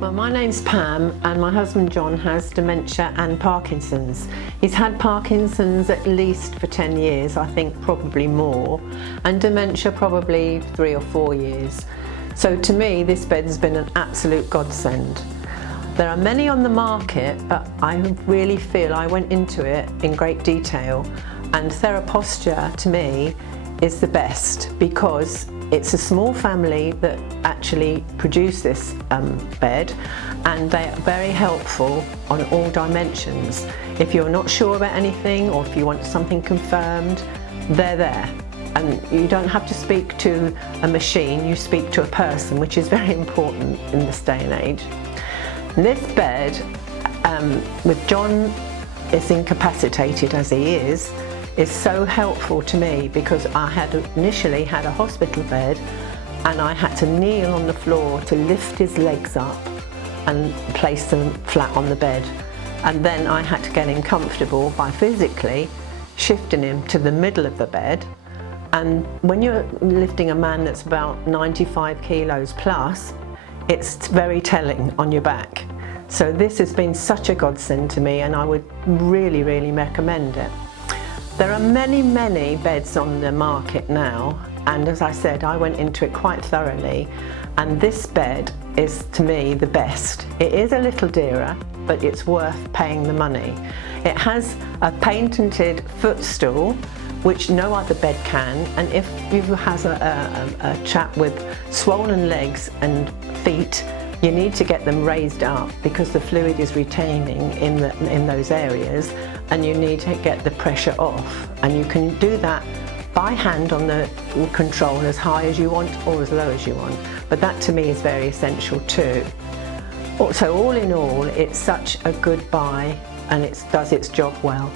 Well, my name's Pam and my husband John has dementia and Parkinson's. He's had Parkinson's at least for 10 years, I think probably more, and dementia probably 3 or 4 years. So to me this bed's been an absolute godsend. There are many on the market, but I really feel I went into it in great detail, and Theraposture to me is the best because it's a small family that actually produce this bed, and they are very helpful on all dimensions. If you're not sure about anything or if you want something confirmed, they're there. And you don't have to speak to a machine, you speak to a person, which is very important in this day and age. And this bed, with John is incapacitated as he is so helpful to me because I had initially had a hospital bed and I had to kneel on the floor to lift his legs up and place them flat on the bed. And then I had to get him comfortable by physically shifting him to the middle of the bed. And when you're lifting a man that's about 95 kilos plus, it's very telling on your back. So this has been such a godsend to me, and I would really, really recommend it. There are many, many beds on the market now, and as I said, I went into it quite thoroughly, and this bed is to me the best. It is a little dearer, but it's worth paying the money. It has a patented footstool which no other bed can, and if you have a chap with swollen legs and feet, you need to get them raised up because the fluid is retaining in those areas, and you need to get the pressure off. And you can do that by hand on the control as high as you want or as low as you want. But that to me is very essential too. So all in all, it's such a good buy and it does its job well.